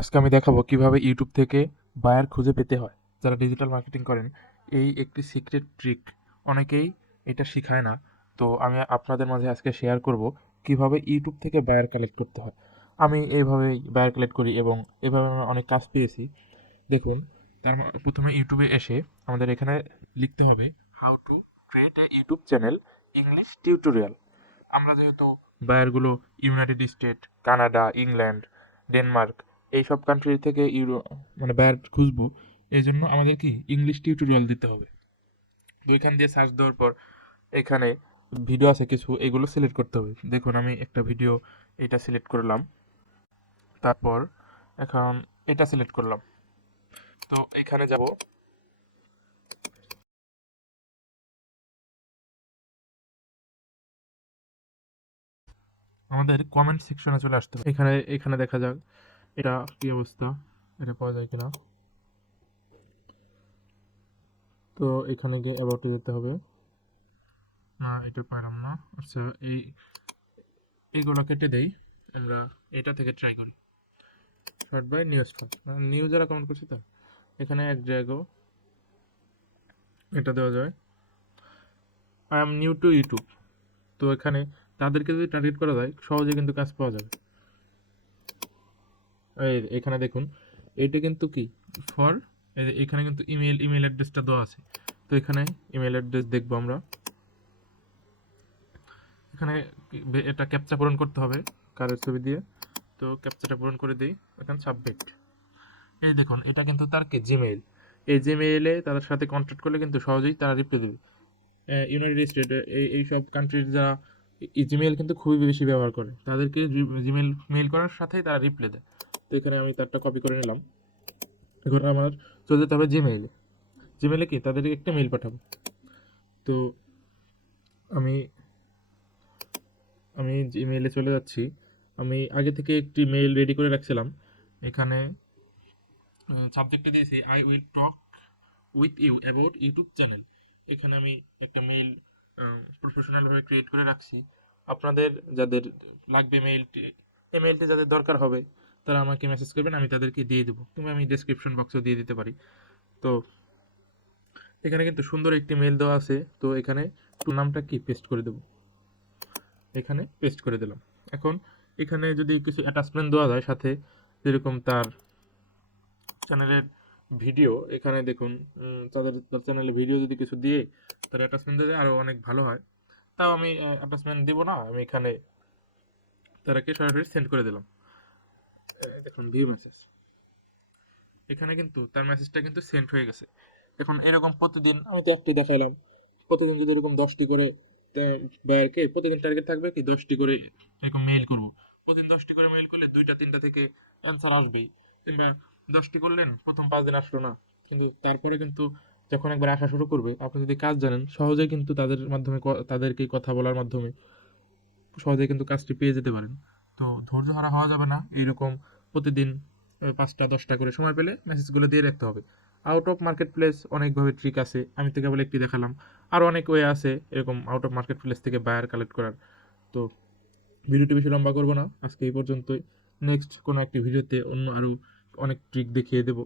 আজকে আমি দেখাবো কিভাবে ইউটিউব থেকে বায়ার খুঁজে পেতে হয়। যারা ডিজিটাল মার্কেটিং করেন, এই একটি সিক্রেট ট্রিক অনেকেই এটা শিখায় না। তো আমি আপনাদের মাঝে আজকে শেয়ার করব কিভাবে ইউটিউব থেকে বায়ার কালেক্ট করতে হয়। আমি এইভাবেই বায়ার কালেক্ট করি এবং এভাবে আমি অনেক কাজ পেয়েছি। দেখুন, প্রথমে ইউটিউবে এসে আমাদের এখানে লিখতে হবে how to create a YouTube channel English tutorial. আমরা যেহেতু বায়ারগুলো United State, Canada, England, Denmark এইসব কান্ট্রি থেকে মানে বায়ার খুঁজবো, এই জন্য আমাদের কি ইংলিশ টিউটোরিয়াল দিতে হবে। তো এখান দিয়ে সার্চ দেওয়ার পর এখানে ভিডিও আছে কিছু, এগুলো সিলেক্ট করতে হবে। দেখুন, আমি একটা ভিডিও এটা সিলেক্ট করলাম, তারপর এখন এটা সিলেক্ট করলাম। তো এখানে যাব, আমাদের কমেন্ট সেকশনে চলে আসতে হবে। এখানে এখানে দেখা যাক এটা কি অবস্থা, এটা পাওয়া যায় কিনা। তো এখানে গিয়ে অ্যাবাউটে যেতে হবে। না, এটা পারলাম না। আচ্ছা, এইগুলো কেটে দেই। আমরা এটা থেকে ট্রাই করি। Sort by newest first, newest যারা কমেন্ট করছে তো এখানে এক জায়গাও এটা দেওয়া যায়। I am new to YouTube. তো এখানে তাদেরকে যদি টার্গেট করা যায় সহজে কিন্তু কাজ পাওয়া যাবে। এখানে দেখুন, এটা কিন্তু কি ফর, এখানে কিন্তু ইমেল অ্যাড্রেসটা দেওয়া আছে। তো এখানে ইমেল অ্যাড্রেস দেখবো আমরা। এখানে এটা ক্যাপচা পূরণ করতে হবে কারের ছবি দিয়ে। তো ক্যাপচাটা পূরণ করে দিই। এখানে সাবমিট। এই দেখুন, এটা কিন্তু তার কি জিমেইল। এই জিমেইলে তাদের সাথে কন্ট্যাক্ট করলে কিন্তু সহজেই তারা রিপ্লাই দেবে। ইউনাইটেড স্টেট এইসব কান্ট্রির যারা জিমেইল কিন্তু খুবই বেশি ব্যবহার করে, তাদেরকে জিমেইল মেইল করার সাথেই তারা রিপ্লাই দেয়। তো এখানে আমি তারটা কপি করে নিলাম। এখন আমার চলে যেতে হবে জিমেইলে। জিমেইলে কি তাদেরকে একটা মেইল পাঠাবো। তো আমি আমি জিমেইলে চলে যাচ্ছি। আমি আগে থেকে একটি মেইল রেডি করে রাখছিলাম। এখানে সাবজেক্টে দিয়েছি I will talk with you about YouTube channel. এখানে আমি একটা মেইল প্রফেশনালভাবে ক্রিয়েট করে রাখছি। আপনাদের যাদের লাগবে মেইলটি, এই মেইলটি যাদের দরকার হবে তারা আমাকে মেসেজ করবেন, আমি তাদেরকে দিয়ে দেবো, কিংবা আমি ডেসক্রিপশন বক্সেও দিয়ে দিতে পারি। তো এখানে কিন্তু সুন্দর একটি মেইল দেওয়া আছে। তো এখানে নামটা কি পেস্ট করে দেবো, এখানে পেস্ট করে দিলাম। এখন এখানে যদি কিছু অ্যাটাচমেন্ট দেওয়া যায় সাথে, যেরকম তার চ্যানেলের ভিডিও, এখানে দেখুন তাদের চ্যানেলে ভিডিও যদি কিছু দিয়ে তার অ্যাটাচমেন্ট দিলে আরও অনেক ভালো হয়। তাও আমি অ্যাটাচমেন্ট দিব না, আমি এখানে তারাকে সরাসরি সেন্ড করে দিলাম। দেখুন ভিউ মেসেজ, এখানে কিন্তু তার মেসেজটা কিন্তু সেন্ড হয়ে গেছে। এখন এরকম প্রতিদিন আমি তো একটি দেখাইলাম, প্রতিদিন যদি এরকম 10টি করে বায়ারকে প্রতিদিন টার্গেট থাকবে কি 10টি করে এরকম মেইল করব। প্রতিদিন 10টি করে মেইল করলে 2টা 3টা থেকে অ্যান্সার আসবেই। কিংবা 10টি করলেন, প্রথম 5 দিন আসলো না, কিন্তু তারপরে কিন্তু যখন একবার আসা শুরু করবে, আপনি যদি কাজ জানেন সহজেই কিন্তু তাদের মাধ্যমে তাদেরকে কথা বলার মাধ্যমে সহজেই কিন্তু কাজটি পেয়ে যেতে পারেন। তো ধৈর্য হারা হওয়া যাবে না, এইরকম প্রতিদিন 5টা 10টা করে সময় পেলে মেসেজগুলো দিয়ে রাখতে হবে। আউট অফ মার্কেট প্লেস অনেকভাবে ট্রিক আছে, আমি তো কেবল একটি দেখালাম। আরও অনেক ওয়ে আছে এরকম আউট অফ মার্কেট প্লেস থেকে বায়ার কালেক্ট করার। তো ভিডিওটি বেশি লম্বা করবো না, আজকে এই পর্যন্তই। নেক্সট কোনো একটি ভিডিওতে অন্য আরও অনেক ট্রিক দেখিয়ে দেবো।